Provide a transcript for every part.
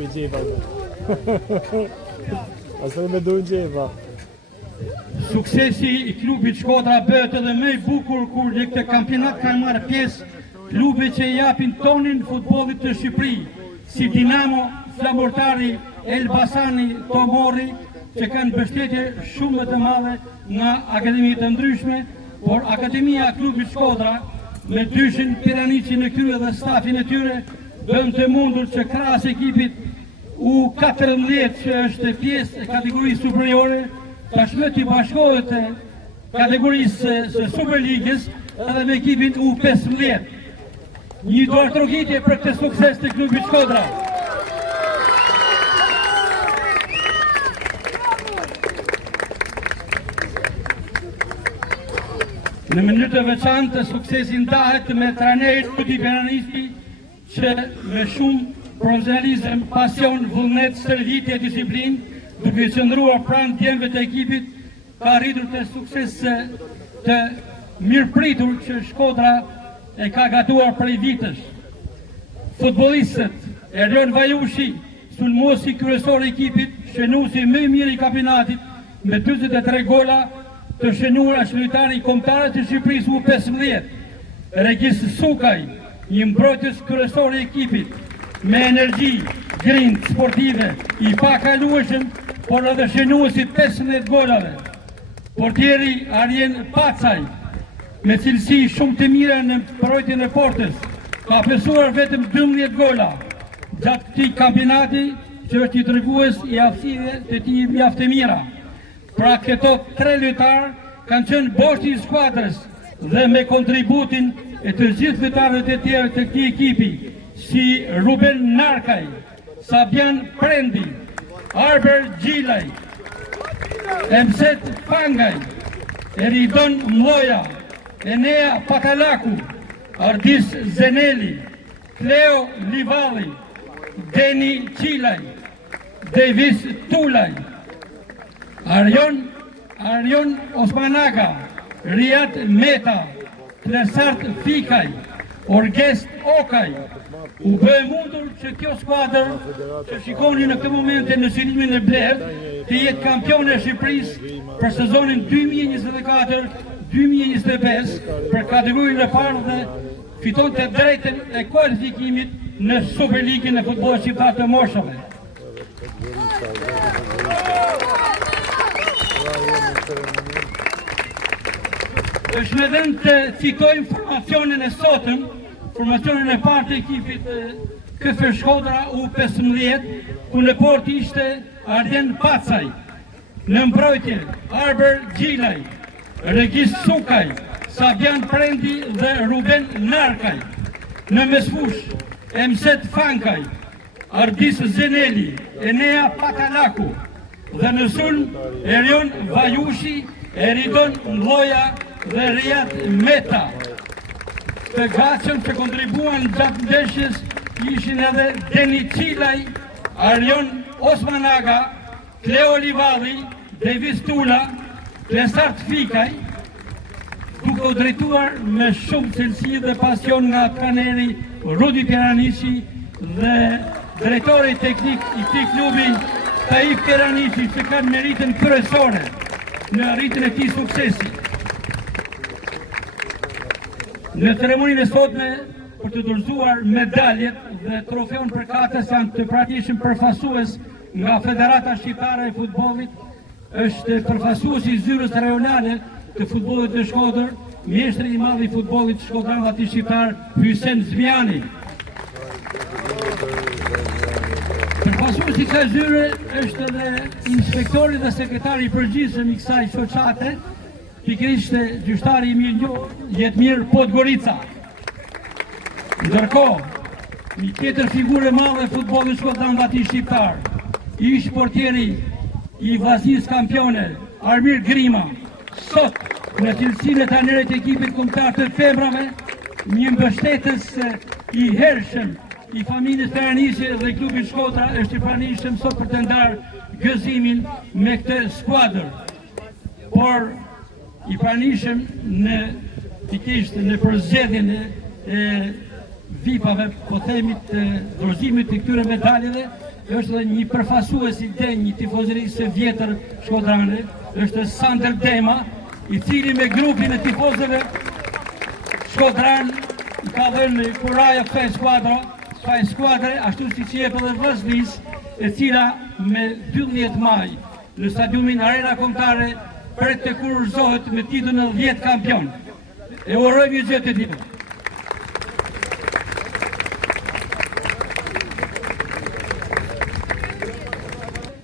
për gjepa. Asë me dojnë gjepa. Suksesi i klubit Shkodra bëhet edhe më i bukur kur në këtë kampionat kanë marrë pjesë klube që japin tonin futbollit të Shqipërisë, si Dinamo, Flamurtari, Elbasani, Tomori, që kanë mbështetje shumë të madhe nga akademi të ndryshme, por Akademia e klubit Shkodra me dyshin Piranici në krye dhe stafin e tyre bën të mundur që krahas ekipit U14 që është pjesë e kategorisë superiore tashmë të bashkohet e kategorisë së Superligës edhe me ekipin U15. Një duartrogitje për këtë sukses të klubit Shkodra. Në mënyrë të veçantë suksesi ndahet me trajnerin Rudi Piranici që me shumë profesionalizëm, pasion, vullnet, stërvitje e disiplinë, duke qëndruar pranë djemve të ekipit, ka arritur të sukses të mirëpritur që Shkodra e ka gatuar prej vitësh. Futbolistët Erlion Vajushi, sulmuesi kryesor i ekipit, shënuesi më i mirë i kampionatit me 43 gola, të shënuar është lojtari kombëtar të Shqipërisë U15, Regis Sukaj, një mbrojtës kryesor i ekipit, me energji, grind sportive, i pakalueshëm, por edhe shënuesi 15 golave. Portieri Arjen Pacaj, me cilësi shumë të mira në mbrojtjen e portës, ka pësuar vetëm 12 gola gjatë këtij kampionati, që është i tregues i aftësive të tij mjaft të mira. Pra këto 3 lojtarë kanë qenë boshti i skuadrës dhe me kontributin e të gjithë lojtarëve të tjerë të këtij ekipi, si Ruben Narkaj, Sabian Prendi, Arber Gjilaj, Emset Pangaj, Eridon Mloja, Enea Patalaku, Ardis Zeneli, Cleo Livalli, Deni Qilaj, Davis Tulaj, Arion Osmanaga, Riat Meta, Klesart Fikaj, Orgest Okaj. U bë mundur që kjo skuadër që shikoni në këtë momente në silimin e Bler të jetë kampion e Shqipërisë për sezonin 2024-2025 për kategorinë e parë dhe fiton të drejtën e kualifikimit në Superligën e futbollit shqiptar të moshave. Është me vend të citoj informacionin e sotëm, formacionin e parë të ekipit KF Shkodra U15, ku në port ishte Arjen Pacaj, në mbrojtje Arber Gjilaj, Regis Sukaj, Sabian Prendi dhe Ruben Narkaj, në mesfush Emset Fankaj, Ardis Zeneli, Enea Patalaku, dhe në sulm Erlion Vajushi, Eridon Mloja dhe Riat Meta. Të gatshëm që kontribuan gjatë ndeshjes ishin edhe Deni Qilaj, Arion Osmanaga, Cleo Livalli, Davis Tula, Klesart Fikaj, duke u drejtuar me shumë cilësi dhe pasion nga trajneri Rudi Piranici dhe drejtori teknik i këtij klubi Taif Piranici, që kanë meritën kryesore në arritjen e këtij suksesi. Në ceremoninë e sotme për të dorëzuar medaljet dhe trofeun përkatës janë të pratishëm përfaqësues nga Federata Shqiptare e Futbollit, është përfaqësuesi i zyrës rajonale të futbollit të Shkodër, mjeshtri i madh i futbollit shkodran dhe shqiptar Hysen Zmiani. Përfaqësuesi i kësaj zyre është edhe inspektori dhe sekretari i përgjithshëm i kësaj shoqate, pikërisht gjyqtari i mirë Jetmir Podgorica. Ndërkohë, një tjetër figurë e madhe e futbollit shkodran dhe shqiptar, ish portieri i vllaznisë kampione Armir Grima, sot në cilësinë e trajnerit të ekipit kombëtar të femrave, një mbështetës i hershëm i familjes Piranici dhe klubit Shkodra, është i pranishëm sot për të ndarë gëzimin me këtë skuadër. Por i pranishëm në pikërisht në përzgjedhjen e VIP-ave, po themi të dorëzimit të këtyre medaljeve, është dhe një përfasues i denj një tifozërisë së vjetër shkodrane, është Sander Dema, i cili me grupin e tifozëve shkodran i ka dhënë kuraja kësaj skuadre, ashtu si që jep edhe Vllaznis, e cila me 12 maj në stadiumin Arena Kombëtare pret të kurorëzohet me titullin e 10 kampion. E urojmë një gjë të tillë.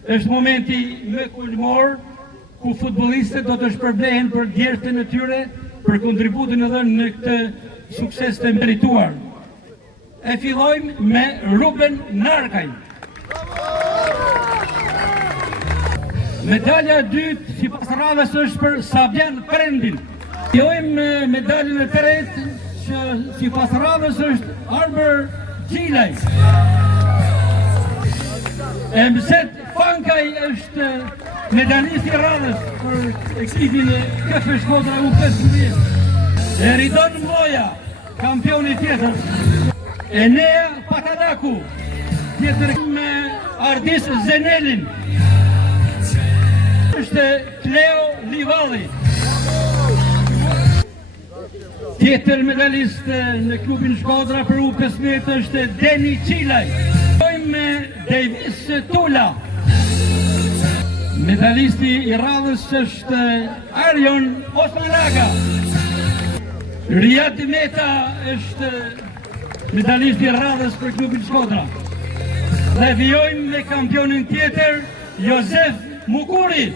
Është momenti më kulmor ku futbollistët do të shpërblehen për djertën e tyre, për kontributin e dhënë në këtë sukses të merituar. E fillojmë me Ruben Narkaj. Medalja e dytë sipas radhës është për Sabian Prendin. Fillojmë me medaljen e tretë që sipas radhës është Arber Gjilaj. Emset Fankaj është medalist i radhës për ekipin e KF Shkodra U15. Eridon Mloja, kampioni tjetër. Enea Patadaku, tjetër me Ardis Zenelin. Është Kleo Livalli, tjetër medalist në klubin Shkodra për U15 është Deni Qilaj. Me Davis Tula. Medalisti i radhës është Arjon Osmanaga. Riyad Meta është medalisti i radhës për klubin Shkodra. Dhe vijojmë me kampionin tjetër, Josef Mukuri.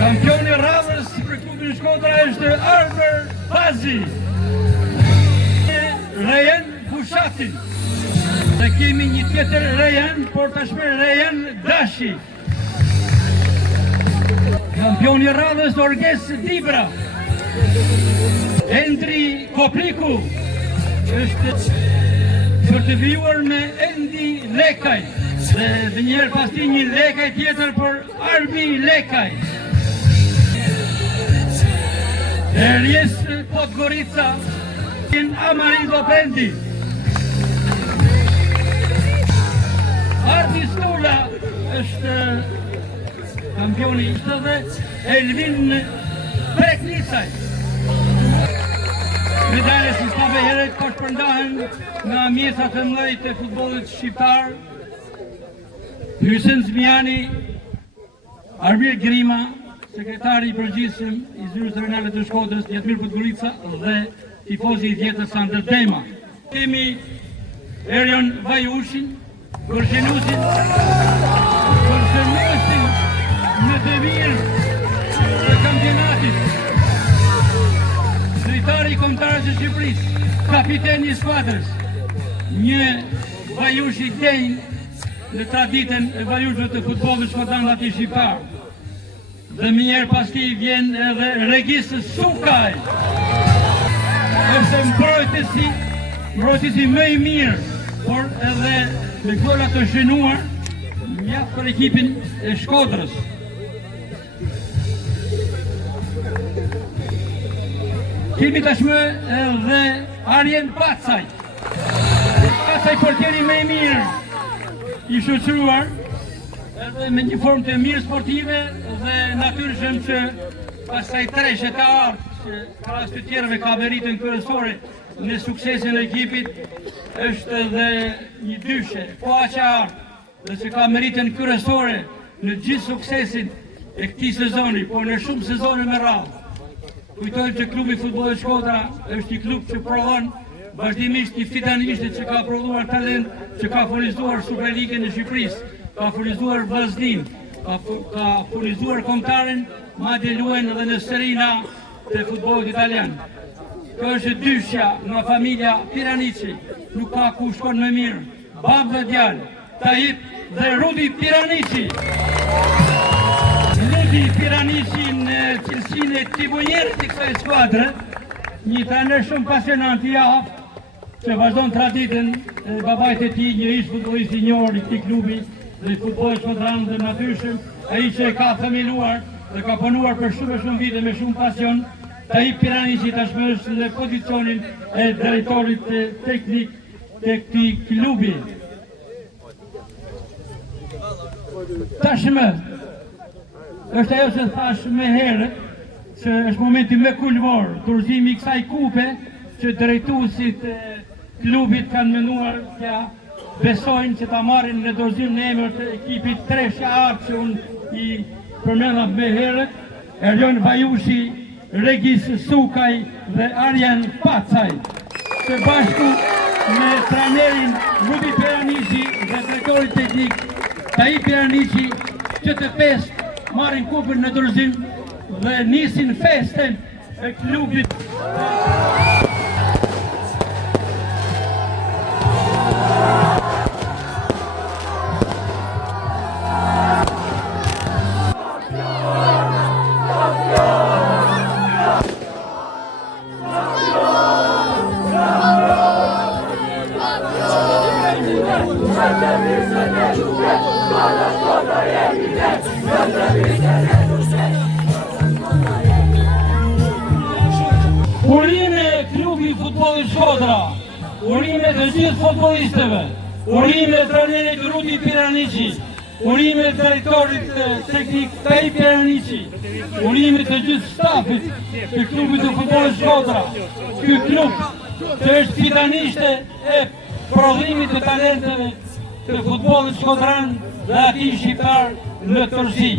Kampioni i radhës për klubin Shkodra është Arber Bazi. Rejen Bushatin. Dhe kemi një tjetër Rejan, por tashmë Rejan Dashi. Kampioni i radhës Orges Dibra. Endri Kopriku është për të vijuar me Endi Lekaj. Dhe njëherë pas tij një Lekaj tjetër për Arbi Lekaj. Erjes Podgorica, Amarindo Prendi. Ardi Stula është kampioni dhe Elvin Preknisaj. Medalje si stave heret po shpërndahen nga mjesat e mëdhenj të futbollit shqiptar. Hysen Zmiani, Armir Grima, sekretari i përgjithshëm i Zyrës Rajonale të Shkodrës, Jetmir Podgorica dhe tifozi i vjetër Sander Dema. Kemi Erion Vajushin, Kërshënusin në të mirë të kampionatit, dritari i kombëtarës së Shqipërisë, kapiteni i skuadrës, një vajush i denj në traditën e vajushëve të futbollit shkodran shqiptar. Dhe më njëherë pas tij vjen edhe Regis Sukaj. Është mbrojtësi më i mirë, por edhe me gola të shënuar mjaft për ekipin e Shkodrës. Kemi tashmë edhe Arjen Pacaj. Pacaj portieri më i mirë i shoqëruar, edhe me një formë të mirë sportive dhe natyrshëm që pastaj treshet e artë që krahas të tjerëve ka meritën kryesore në suksesin e ekipit, është edhe një dyshe, po aq artë dhe që ka meritën kryesore në gjithë suksesin e këtij sezoni, por në shumë sezone me radhë. Kujtojmë që klubi futbollit Shkodra është një klub që prodhon vazhdimisht një fitanishtë që ka prodhuar talent, që ka furnizuar Superligën e Shqipërisë, ka furnizuar Vllaznin, ka furnizuar kombëtaren, madje luajnë edhe në serina të futbollit italian. Kjo është dyshja nga familja Piranici, nuk ka ku shkon më mirë. Babë dhe djalë, Tahip dhe Rudi Piranici. Rudi Piranici në cilësinë e tribunjerit të kësaj skuadre, një trajner shumë pasionant i aftë, që vazhdon traditën e babait e tij, një ish futbollist i njohur i këtij klubi dhe futbollit shkodran dhe natyrshëm, ai që e ka themeluar dhe ka punuar për shumë vite me shumë pasion. Tahip Piranici tashmë është në pozicionin e drejtorit teknik të këtij klubi. Tashmë, është ajo që thash me herët, që është momenti me kulmor, dorëzimi i kësaj kupe, që drejtuesit e klubit kanë menuar t'ja besojnë që ta marrin në dorëzim në emër të ekipit 3 shaharë që unë i përmenda me herët, Erjon Vajushi, Regis Sukaj dhe Arjan Pacaj, së bashku me trajnerin Rubi Peranici dhe drejtori teknik Tai Peranici, që të pesë marrin kupën në dorëzim dhe nisin festen e klubit. Urime klubi futbollit Shkodra, urime të gjithë futbollistëve, urime trajnerit Rudi Peranici, urime drejtorit teknik Tai Peranici, urime të gjithë stafit të klubit të futbollit Shkodra. Ky klub që është fitanishte e prodhimit të talenteve të futbollit shkodran dhe ati shqiptar në tërësi.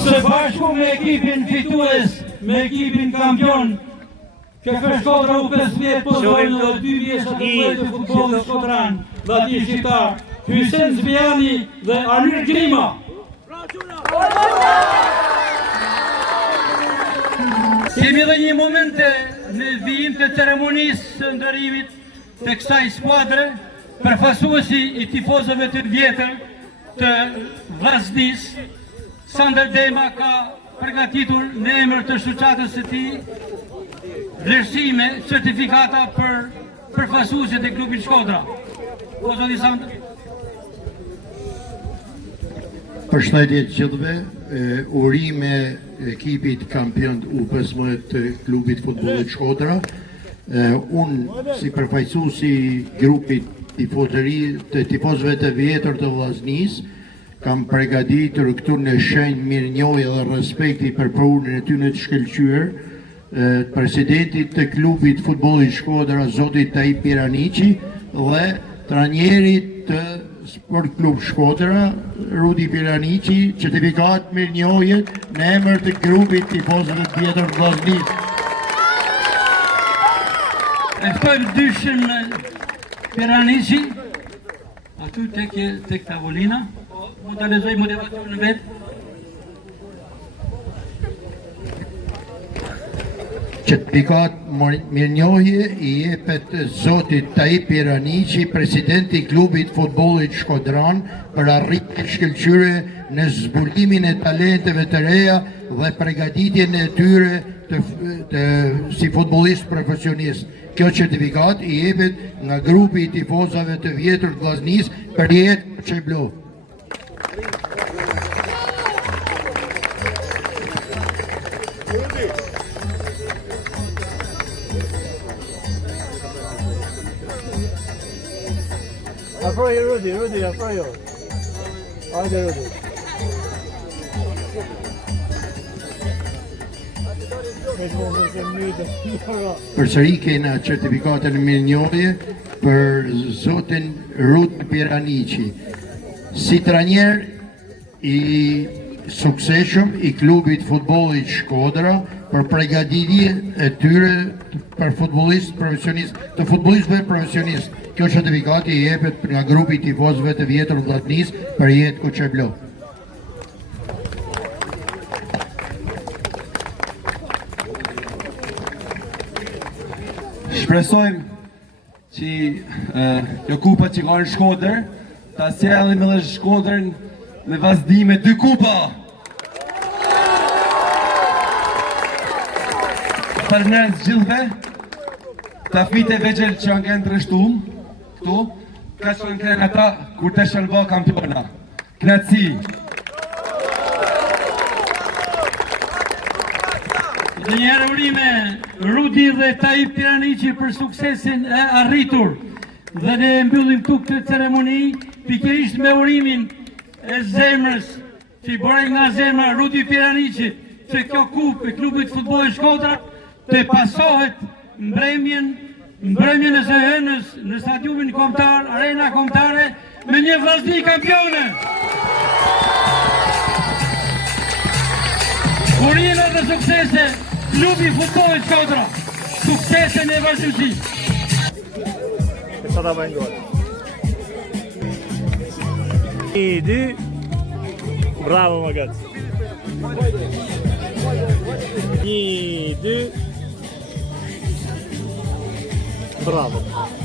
Së bashku me ekipin fitues, me ekipin kampion, KF Shkodra U15 pozojnë dhe 2 vjesat të të futbollit shkodran dhe ati shqiptar, Hysen Zbjani dhe Anir Grima. Kemi dhe një momente në vijim të ceremonisë së ndërimit të kësaj skuadre, përfaqësuesi i tifozëve të vjetër të Vllaznis, Sander Dema ka përgatitur në emër të shoqatës së tij vlerësime, certifikata për përfaqësuesit e klubit Shkodra. Po zoti Sander. Përshëndetje të gjithëve, urime ekipit kampion U15 të klubit futbollit Shkodra. Unë si përfaqësuesi i grupit të tifozëve të vjetër të Vllaznis, kam përgatitur këtu në shenjë mirënjohje dhe respekti për punën e tyre të shkëlqyer, presidentit të klubit futbollit Shkodra, zotit Tai Peranici, dhe trajnerit të Sport Klub Shkodra, Rudi Peranici, certifikat mirënjohje në emër të grupit tifozëve të vjetër të Vllaznis. E ftojmë dyshën Peranici, aty tek tavolina, mund të lexoj motivacionin vetë. Certifikat mirënjohje i jepet zotit Tai Peranici, presidenti i klubit futbollit Shkodran, për arritje shkëlqyere në zbulimin e talenteve të reja dhe përgatitjen e tyre si futbollist profesionist. Kjo certifikat i jepet nga grupi i tifozave të vjetër të Vllaznis për jetë Çeblo. Afroju Rudi, afroju. Hajde Rudi. Përsëri kena certifikatën e mirënjohje për zotin Rudi Peranici, si trajner i suksesshëm i klubit futbollit Shkodra, për përgatitje e tyre për të futbollistëve profesionist. Kjo certifikat i jepet nga grupi i tifozëve të vjetër të Vllaznis për jetë Kuçeblo. Shpresojmë që kjo kupa që ka në Shkodër, ta sjellim edhe Shkodrën me vazhdim me 2 kupa. Për njerëz gjithëve, ta fite vegjel që janë kënë të rështum, këtu, ka që në kënë ata kur të shëllë kampiona. Knatësi! Dhe njerë urime Rudi dhe Tai Peranici për suksesin e arritur. dhe ne mbyllim këtu këtë ceremoni pikërisht me urimin e zemrës që i bërej nga zemra Rudi Piranici, që kjo kupë e klubit futbollit Shkodra të pasohet mbrëmjen e së hënës në stadiumin kombëtar, arena kombëtare me një vllazni kampione. Urime dhe suksese klubi futbollit Shkodra. Suksese në vazhdimsi. È stata in gol. 2. Bravo ragazzi. 2. Bravo.